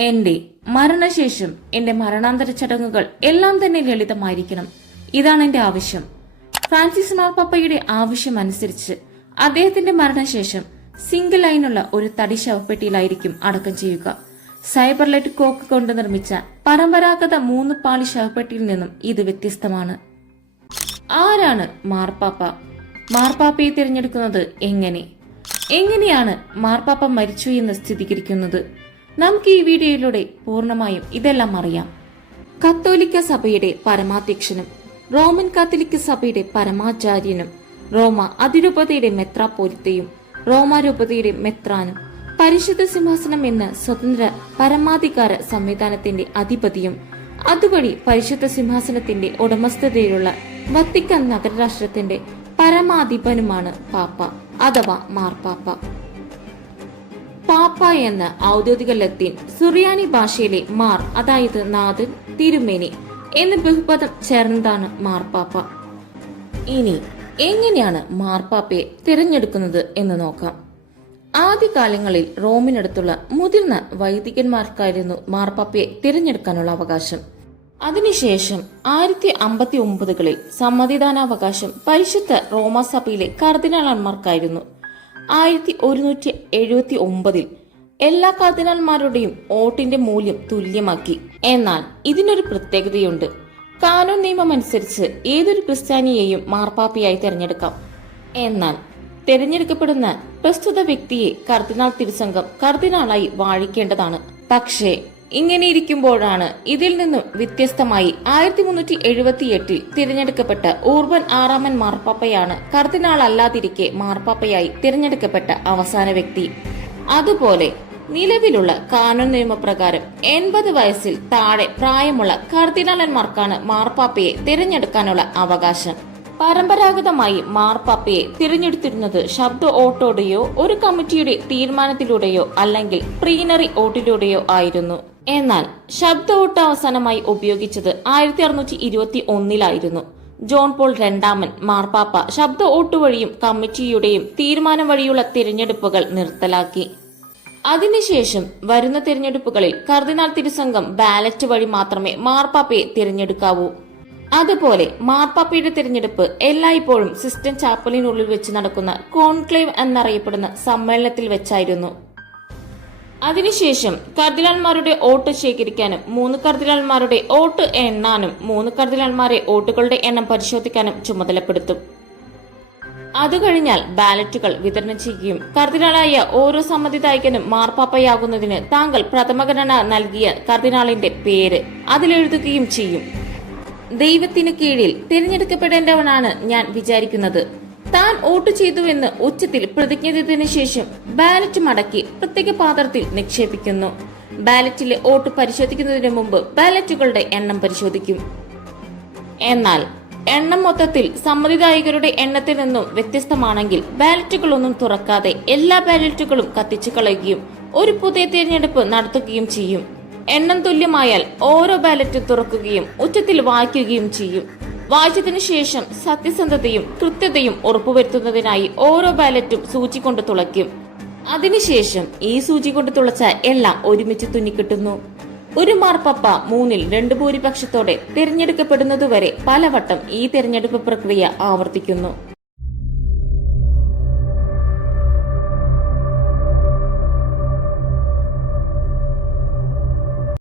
എന്റെ മരണശേഷം എന്റെ മരണാന്തര ചടങ്ങുകൾ എല്ലാം തന്നെ ലളിതമായിരിക്കണം. ഇതാണ് എന്റെ ആവശ്യം. ഫ്രാൻസിസ് മാർപ്പാപ്പയുടെ ആവശ്യം അനുസരിച്ച് അദ്ദേഹത്തിന്റെ മരണശേഷം സിംഗിൾ ലൈനുള്ള ഒരു തടി ശവപ്പെട്ടിയിലായിരിക്കും അടക്കം ചെയ്യുക. സൈബർലൈറ്റ് കോക്ക് കൊണ്ട് നിർമ്മിച്ച പരമ്പരാഗത മൂന്ന് പാളി ശവപ്പെട്ടിയിൽ നിന്നും ഇത് വ്യത്യസ്തമാണ്. ആരാണ് മാർപ്പാപ്പ? മാർപ്പാപ്പയെ തിരഞ്ഞെടുക്കുന്നത് എങ്ങനെ? എങ്ങനെയാണ് മാർപ്പാപ്പ മരിച്ചു എന്ന് സ്ഥിരീകരിക്കുന്നത് നമുക്ക് ഈ വീഡിയോയിലൂടെ പൂർണമായും ഇതെല്ലാം അറിയാം. കത്തോലിക്ക സഭയുടെ പരമാധ്യക്ഷനും റോമൻ കാത്തലിക് സഭയുടെ പരമാചാര്യനും റോമ അതിരൂപതയുടെ മെത്രാപോലിത്തയും റോമാരൂപതയുടെ മെത്രാനും പരിശുദ്ധ സിംഹാസനം എന്ന സ്വതന്ത്ര പരമാധികാര സംവിധാനത്തിന്റെ അധിപതിയും അതുവഴി പരിശുദ്ധ സിംഹാസനത്തിന്റെ ഉടമസ്ഥതയിലുള്ള വത്തിക്കൻ നഗരരാഷ്ട്രത്തിന്റെ പരമാധിപനുമാണ് പാപ്പ അഥവാ മാർപ്പാപ്പ. പാപ്പ എന്ന ഔദ്യോഗിക ലത്തീൻ സുറിയാനി ഭാഷയിലെ മാർ അതായത് നാഥൻ തിരുമേനി എന്ന ബഹുപദം ചേർന്നതാണ് മാർപ്പാപ്പ ഇനി എങ്ങനെയാണ് മാർപ്പാപ്പയെ തിരഞ്ഞെടുക്കുന്നത് എന്ന് നോക്കാം. ആദ്യകാലങ്ങളിൽ റോമിനടുത്തുള്ള മുതിർന്ന വൈദികന്മാർക്കായിരുന്നു മാർപ്പാപ്പയെ തിരഞ്ഞെടുക്കാനുള്ള അവകാശം. അതിനുശേഷം ആയിരത്തി അമ്പത്തി ഒമ്പതുകളിൽ സമ്മതിദാനാവകാശം പരിശുദ്ധ റോമാസഭയിലെ കർദിനാളന്മാർക്കായിരുന്നു. ആയിരത്തി ഒരുന്നൂറ്റി എഴുപത്തി ഒമ്പതിൽ എല്ലാ കർദിനാൾമാരുടെയും വോട്ടിന്റെ മൂല്യം തുല്യമാക്കി. എന്നാൽ ഇതിനൊരു പ്രത്യേകതയുണ്ട്. കാനൂൺ നിയമം അനുസരിച്ച് ഏതൊരു ക്രിസ്ത്യാനിയെയും മാർപ്പാപ്പിയായി തിരഞ്ഞെടുക്കാം. എന്നാൽ തിരഞ്ഞെടുക്കപ്പെടുന്ന പ്രസ്തുത വ്യക്തിയെ കർദിനാൾ തിരുസംഘം കർദിനാളായി വാഴിക്കേണ്ടതാണ്. പക്ഷേ ഇങ്ങനെ ഇരിക്കുമ്പോഴാണ് ഇതിൽ നിന്നും വ്യത്യസ്തമായി ആയിരത്തി മുന്നൂറ്റി എഴുപത്തി എട്ടിൽ തിരഞ്ഞെടുക്കപ്പെട്ട ഊർബൻ ആറാമൻ മാർപ്പാപ്പയാണ് കർദിനാൾ അല്ലാതിരിക്കെ മാർപ്പാപ്പയായി തിരഞ്ഞെടുക്കപ്പെട്ട അവസാന വ്യക്തി. അതുപോലെ നിലവിലുള്ള കാനൂൺ നിയമപ്രകാരം എൺപത് വയസ്സിൽ താഴെ പ്രായമുള്ള കർദിനാളന്മാർക്കാണ് മാർപ്പാപ്പയെ തിരഞ്ഞെടുക്കാനുള്ള അവകാശം. പരമ്പരാഗതമായി മാർപ്പാപ്പയെ തിരഞ്ഞെടുത്തിരുന്നത് ശബ്ദ വോട്ടോടെയോ ഒരു കമ്മിറ്റിയുടെ തീരുമാനത്തിലൂടെയോ അല്ലെങ്കിൽ പ്രീനറി വോട്ടിലൂടെയോ ആയിരുന്നു. എന്നാൽ ശബ്ദ വോട്ട് അവസാനമായി ഉപയോഗിച്ചത് ആയിരത്തി അറുന്നൂറ്റി ഇരുപത്തി ഒന്നിലായിരുന്നു ജോൺ പോൾ രണ്ടാമൻ മാർപ്പാപ്പ ശബ്ദ വോട്ട് വഴിയും കമ്മിറ്റിയുടെയും തീരുമാനം വഴിയുള്ള തിരഞ്ഞെടുപ്പുകൾ നിർത്തലാക്കി. അതിനുശേഷം വരുന്ന തിരഞ്ഞെടുപ്പുകളിൽ കർദിനാൾ തിരുസംഘം ബാലറ്റ് വഴി മാത്രമേ മാർപ്പാപ്പയെ തിരഞ്ഞെടുക്കാവൂ. അതുപോലെ മാർപ്പാപ്പയുടെ തിരഞ്ഞെടുപ്പ് എല്ലായ്പ്പോഴും സിസ്റ്റം ചാപ്പലിനുള്ളിൽ വെച്ച് നടക്കുന്ന കോൺക്ലേവ് എന്നറിയപ്പെടുന്ന സമ്മേളനത്തിൽ വെച്ചായിരുന്നു. അതിനുശേഷം കർദിനാൾമാരുടെ വോട്ട് ശേഖരിക്കാനും മൂന്ന് കർദിനാൾമാരുടെ വോട്ട് എണ്ണാനും മൂന്ന് കർദിനാൾമാരെ വോട്ടുകളുടെ എണ്ണം പരിശോധിക്കാനും ചുമതലപ്പെടുത്തും. അത് കഴിഞ്ഞാൽ ബാലറ്റുകൾ വിതരണം ചെയ്യുകയും കർദിനാളായ ഓരോ സമ്മതിദായകനും മാർപ്പാപ്പയാകുന്നതിന് താങ്കൾ പ്രഥമഗണന നൽകിയ കർദിനാളിന്റെ പേര് അതിലെഴുതുകയും ചെയ്യും. ദൈവത്തിന് കീഴിൽ തിരഞ്ഞെടുക്കപ്പെടേണ്ടവനാണ് ഞാൻ വിചാരിക്കുന്നത്. താൻ വോട്ട് ചെയ്തുവെന്ന് ഉച്ചത്തിൽ പ്രതിജ്ഞ ചെയ്തതിനു ശേഷം ബാലറ്റ് മടക്കി പ്രത്യേക പാത്രത്തിൽ നിക്ഷേപിക്കുന്നു. ബാലറ്റിലെ വോട്ട് പരിശോധിക്കുന്നതിന് മുമ്പ് ബാലറ്റുകളുടെ എണ്ണം പരിശോധിക്കും. എന്നാൽ എണ്ണം മൊത്തത്തിൽ സമ്മതിദായകരുടെ എണ്ണത്തിൽ നിന്നും വ്യത്യസ്തമാണെങ്കിൽ ബാലറ്റുകളൊന്നും തുറക്കാതെ എല്ലാ ബാലറ്റുകളും കത്തിച്ചു കളയുകയും ഒരു പുതിയ തിരഞ്ഞെടുപ്പ് നടത്തുകയും ചെയ്യും. എണ്ണം തുല്യമായാൽ ഓരോ ബാലറ്റും തുറക്കുകയും ഉച്ചത്തിൽ വായിക്കുകയും ചെയ്യും. വായിച്ചതിനു ശേഷം സത്യസന്ധതയും കൃത്യതയും ഉറപ്പുവരുത്തുന്നതിനായി ഓരോ ബാലറ്റും സൂചി കൊണ്ട് തുളയ്ക്കും. അതിനുശേഷം ഈ സൂചി കൊണ്ട് തുളച്ച എല്ലാം ഒരുമിച്ച് തുന്നിക്കിട്ടുന്നു. ഒരു മാർപ്പപ്പ മൂന്നിൽ രണ്ട് ഭൂരിപക്ഷത്തോടെ തിരഞ്ഞെടുക്കപ്പെടുന്നതുവരെ പലവട്ടം ഈ തിരഞ്ഞെടുപ്പ് പ്രക്രിയ ആവർത്തിക്കുന്നു.